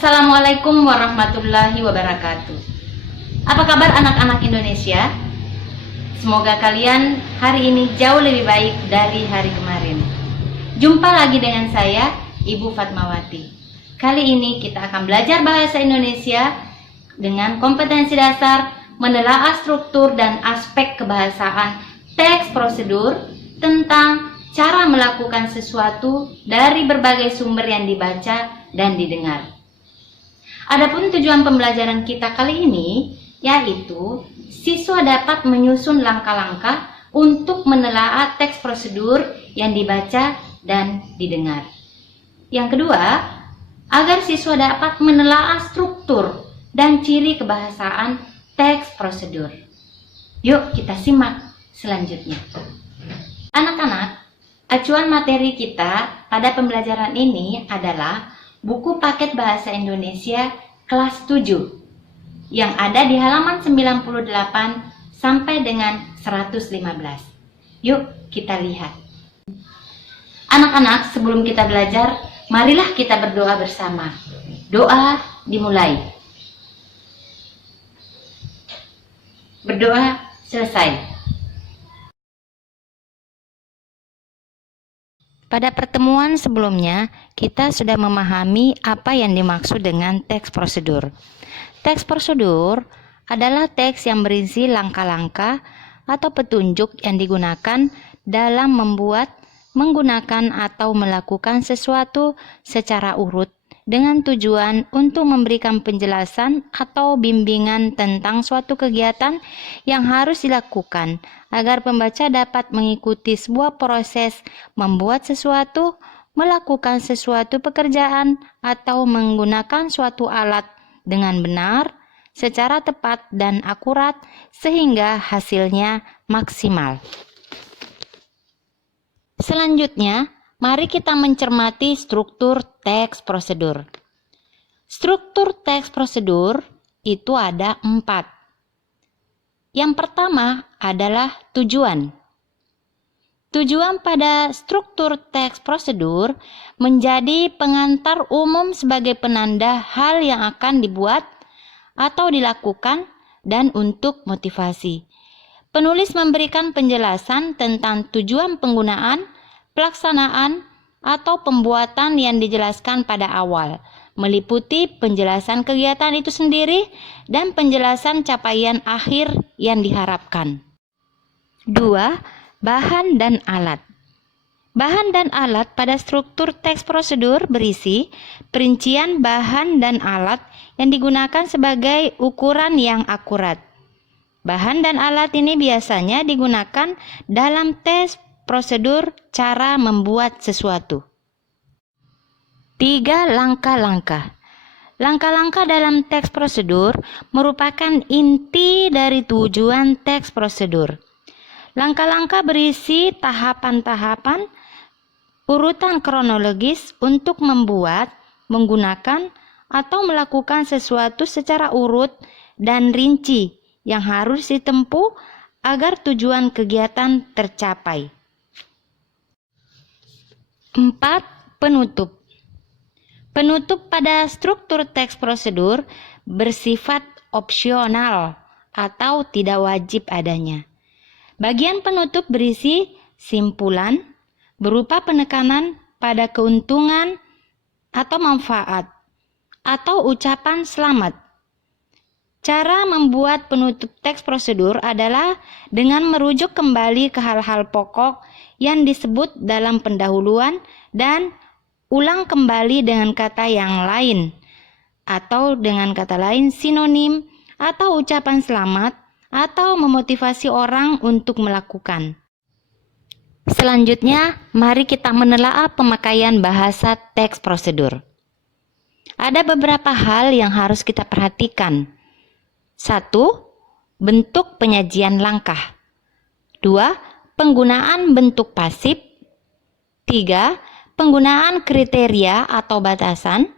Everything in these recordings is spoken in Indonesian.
Assalamualaikum warahmatullahi wabarakatuh. Apa kabar anak-anak Indonesia? Semoga kalian hari ini jauh lebih baik dari hari kemarin. Jumpa lagi dengan saya, Ibu Fatmawati. Kali ini kita akan belajar bahasa Indonesia dengan kompetensi dasar menelaah struktur dan aspek kebahasaan teks prosedur tentang cara melakukan sesuatu dari berbagai sumber yang dibaca dan didengar. Adapun tujuan pembelajaran kita kali ini yaitu siswa dapat menyusun langkah-langkah untuk menelaah teks prosedur yang dibaca dan didengar. Yang kedua, agar siswa dapat menelaah struktur dan ciri kebahasaan teks prosedur. Yuk kita simak selanjutnya. Anak-anak, acuan materi kita pada pembelajaran ini adalah buku paket bahasa Indonesia kelas 7 yang ada di halaman 98 sampai dengan 115. Yuk kita lihat. Anak-anak, sebelum kita belajar, marilah kita berdoa bersama. Doa dimulai. Berdoa selesai. Pada pertemuan sebelumnya, kita sudah memahami apa yang dimaksud dengan teks prosedur. Teks prosedur adalah teks yang berisi langkah-langkah atau petunjuk yang digunakan dalam membuat, menggunakan atau melakukan sesuatu secara urut dengan tujuan untuk memberikan penjelasan atau bimbingan tentang suatu kegiatan yang harus dilakukan agar pembaca dapat mengikuti sebuah proses membuat sesuatu, melakukan sesuatu pekerjaan, atau menggunakan suatu alat dengan benar, secara tepat dan akurat sehingga hasilnya maksimal. Selanjutnya, mari kita mencermati struktur teks prosedur. Struktur teks prosedur itu ada 4. Yang pertama adalah tujuan. Tujuan pada struktur teks prosedur menjadi pengantar umum sebagai penanda hal yang akan dibuat atau dilakukan dan untuk motivasi. Penulis memberikan penjelasan tentang tujuan penggunaan, pelaksanaan, atau pembuatan yang dijelaskan pada awal, meliputi penjelasan kegiatan itu sendiri dan penjelasan capaian akhir yang diharapkan. 2. Bahan dan alat. Bahan dan alat pada struktur teks prosedur berisi perincian bahan dan alat yang digunakan sebagai ukuran yang akurat. Bahan dan alat ini biasanya digunakan dalam tes prosedur cara membuat sesuatu. 3. Langkah-langkah. Langkah-langkah dalam teks prosedur merupakan inti dari tujuan teks prosedur. Langkah-langkah berisi tahapan-tahapan, urutan kronologis untuk membuat, menggunakan, atau melakukan sesuatu secara urut dan rinci yang harus ditempuh agar tujuan kegiatan tercapai. 4. Penutup. Penutup pada struktur teks prosedur bersifat opsional atau tidak wajib adanya. Bagian penutup berisi simpulan berupa penekanan pada keuntungan atau manfaat atau ucapan selamat. Cara membuat penutup teks prosedur adalah dengan merujuk kembali ke hal-hal pokok yang disebut dalam pendahuluan dan ulang kembali dengan kata yang lain atau dengan kata lain sinonim atau ucapan selamat atau memotivasi orang untuk melakukan. Selanjutnya, mari kita menelaah pemakaian bahasa teks prosedur. Ada beberapa hal yang harus kita perhatikan. 1. Bentuk penyajian langkah. 2. Penggunaan bentuk pasif. 3. Penggunaan kriteria atau batasan.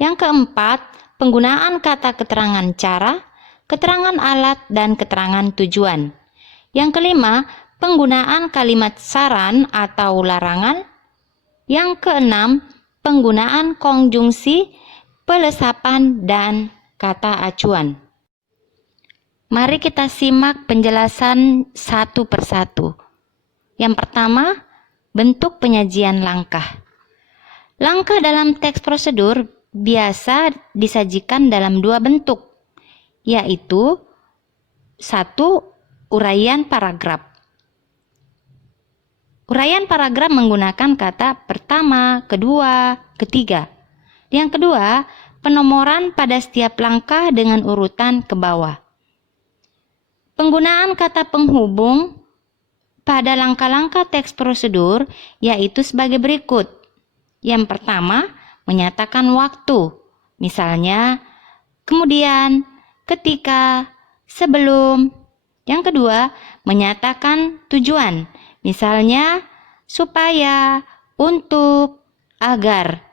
Yang keempat, penggunaan kata keterangan cara, keterangan alat, dan keterangan tujuan. Yang kelima, penggunaan kalimat saran atau larangan. Yang keenam, penggunaan konjungsi pelesapan, dan kata acuan. Mari kita simak penjelasan satu persatu. Yang pertama, bentuk penyajian langkah. Langkah dalam teks prosedur biasa disajikan dalam dua bentuk, yaitu satu, uraian paragraf. Uraian paragraf menggunakan kata pertama, kedua, ketiga. Yang kedua, penomoran pada setiap langkah dengan urutan ke bawah. Penggunaan kata penghubung pada langkah-langkah teks prosedur yaitu sebagai berikut. Yang pertama, menyatakan waktu. Misalnya, kemudian, ketika, sebelum. Yang kedua, menyatakan tujuan. Misalnya, supaya, untuk, agar.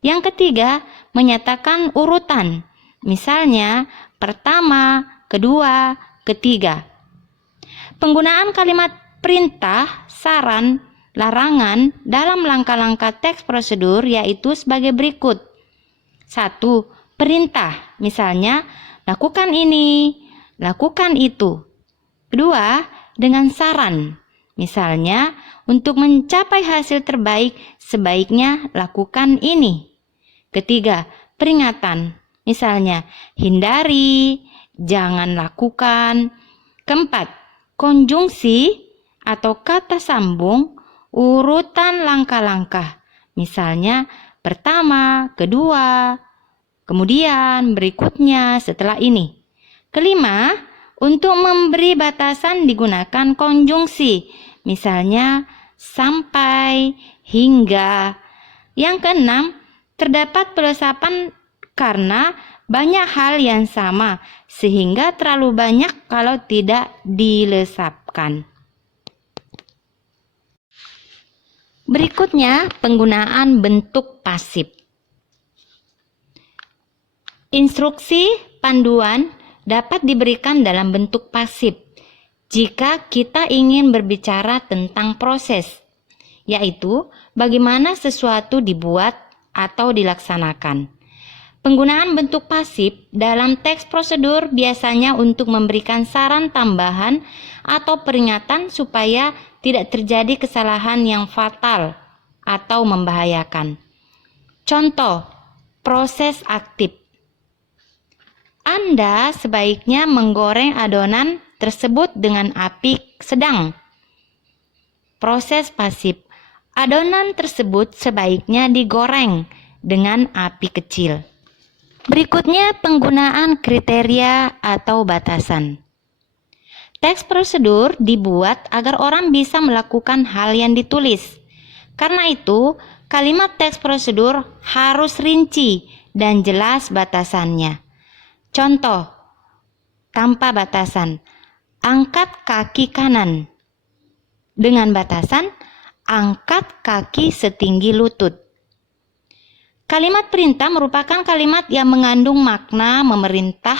Yang ketiga, menyatakan urutan. Misalnya, pertama, kedua, ketiga. Penggunaan kalimat perintah, saran, larangan dalam langkah-langkah teks prosedur yaitu sebagai berikut. 1. Perintah. Misalnya, lakukan ini, lakukan itu. Kedua, dengan saran. Misalnya, untuk mencapai hasil terbaik, sebaiknya lakukan ini. Ketiga, peringatan. Misalnya, hindari, jangan lakukan. Keempat, konjungsi atau kata sambung, urutan langkah-langkah. Misalnya, pertama, kedua, kemudian berikutnya setelah ini. Kelima, untuk memberi batasan digunakan konjungsi. Misalnya, sampai, hingga. Yang keenam, terdapat pelesapan karena banyak hal yang sama, sehingga terlalu banyak kalau tidak dilesapkan. Berikutnya, penggunaan bentuk pasif. Instruksi panduan dapat diberikan dalam bentuk pasif jika kita ingin berbicara tentang proses, yaitu bagaimana sesuatu dibuat atau dilaksanakan. Penggunaan bentuk pasif dalam teks prosedur biasanya untuk memberikan saran tambahan atau peringatan supaya tidak terjadi kesalahan yang fatal atau membahayakan. Contoh, proses aktif. Anda sebaiknya menggoreng adonan tersebut dengan api sedang. Proses pasif. Adonan tersebut sebaiknya digoreng dengan api kecil. Berikutnya, penggunaan kriteria atau batasan. Teks prosedur dibuat agar orang bisa melakukan hal yang ditulis. Karena itu, kalimat teks prosedur harus rinci dan jelas batasannya. Contoh, tanpa batasan, angkat kaki kanan. Dengan batasan, angkat kaki setinggi lutut. Kalimat perintah merupakan kalimat yang mengandung makna memerintah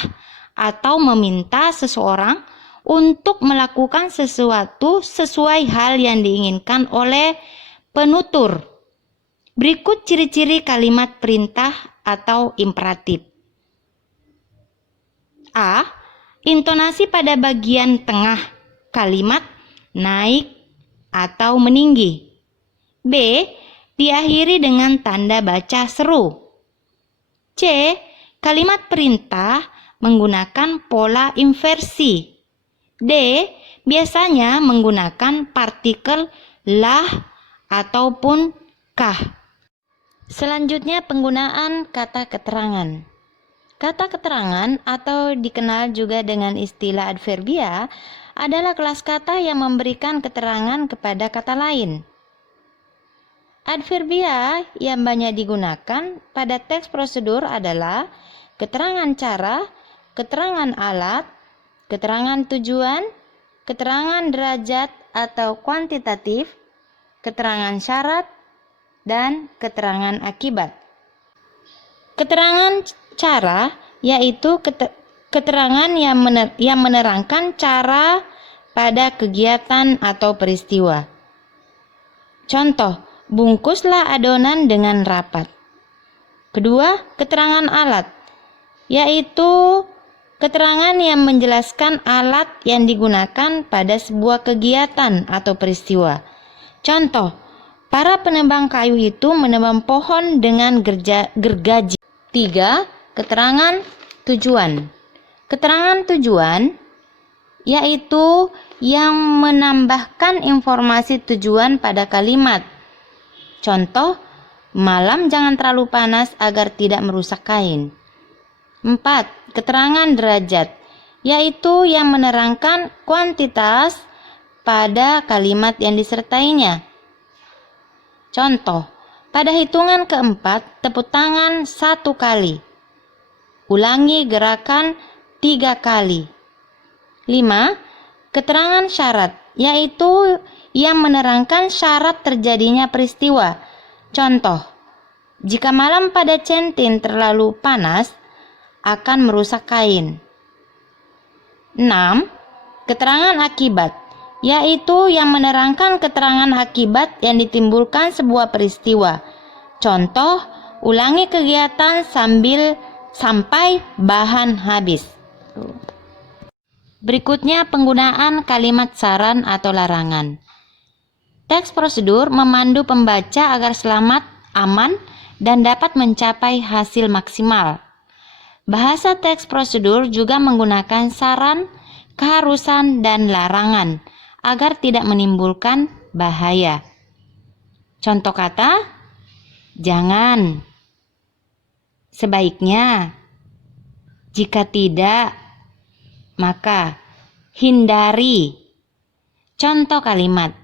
atau meminta seseorang untuk melakukan sesuatu sesuai hal yang diinginkan oleh penutur. Berikut ciri-ciri kalimat perintah atau imperatif. A. Intonasi pada bagian tengah kalimat naik atau meninggi. B. Diakhiri dengan tanda baca seru. C. Kalimat perintah menggunakan pola inversi. D. Biasanya menggunakan partikel lah ataupun kah. Selanjutnya, penggunaan kata keterangan. Kata keterangan atau dikenal juga dengan istilah adverbia adalah kelas kata yang memberikan keterangan kepada kata lain. Adverbia yang banyak digunakan pada teks prosedur adalah keterangan cara, keterangan alat, keterangan tujuan, keterangan derajat atau kuantitatif, keterangan syarat, dan keterangan akibat. Keterangan cara yaitu keterangan yang menerangkan cara pada kegiatan atau peristiwa. Contoh, bungkuslah adonan dengan rapat. Kedua, keterangan alat, yaitu keterangan yang menjelaskan alat yang digunakan pada sebuah kegiatan atau peristiwa. Contoh, para penebang kayu itu menebang pohon dengan gergaji. 3. Keterangan tujuan. Keterangan tujuan yaitu yang menambahkan informasi tujuan pada kalimat. Contoh, malam jangan terlalu panas agar tidak merusak kain. 4. Keterangan derajat, yaitu yang menerangkan kuantitas pada kalimat yang disertainya. Contoh, pada hitungan keempat, tepuk tangan 1 kali. Ulangi gerakan 3 kali. 5. Keterangan syarat, yaitu yang menerangkan syarat terjadinya peristiwa. Contoh, jika malam pada centin terlalu panas, akan merusak kain. 6. Keterangan akibat, yaitu yang menerangkan keterangan akibat yang ditimbulkan sebuah peristiwa. Contoh, ulangi kegiatan sampai bahan habis. Berikutnya penggunaan kalimat saran atau larangan. Teks prosedur memandu pembaca agar selamat, aman, dan dapat mencapai hasil maksimal. Bahasa teks prosedur juga menggunakan saran, keharusan, dan larangan agar tidak menimbulkan bahaya. Contoh kata, jangan, sebaiknya, jika tidak, maka, hindari. Contoh kalimat,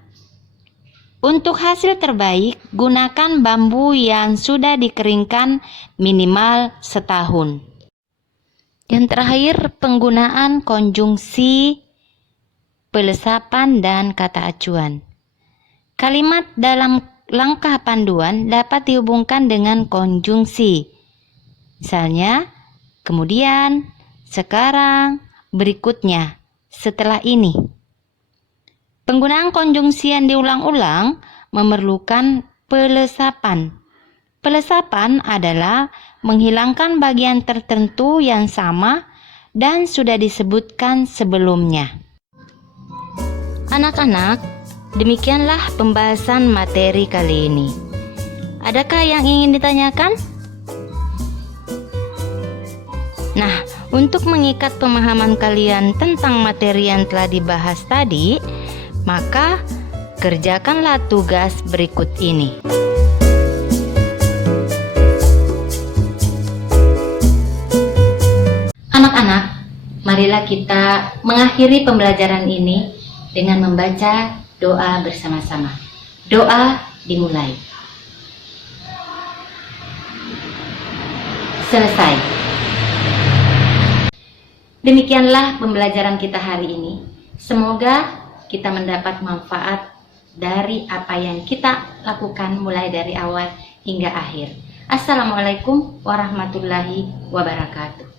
untuk hasil terbaik, gunakan bambu yang sudah dikeringkan minimal setahun. Yang terakhir, penggunaan konjungsi, pelesapan, dan kata acuan. Kalimat dalam langkah panduan dapat dihubungkan dengan konjungsi. Misalnya, kemudian, sekarang, berikutnya, setelah ini. Penggunaan konjungsi yang diulang-ulang memerlukan pelesapan. Pelesapan adalah menghilangkan bagian tertentu yang sama dan sudah disebutkan sebelumnya. Anak-anak, demikianlah pembahasan materi kali ini. Adakah yang ingin ditanyakan? Nah, untuk mengikat pemahaman kalian tentang materi yang telah dibahas tadi, maka kerjakanlah tugas berikut ini. Anak-anak, marilah kita mengakhiri pembelajaran ini dengan membaca doa bersama-sama. Doa dimulai. Selesai. Demikianlah pembelajaran kita hari ini. Semoga kita mendapat manfaat dari apa yang kita lakukan mulai dari awal hingga akhir. Assalamualaikum warahmatullahi wabarakatuh.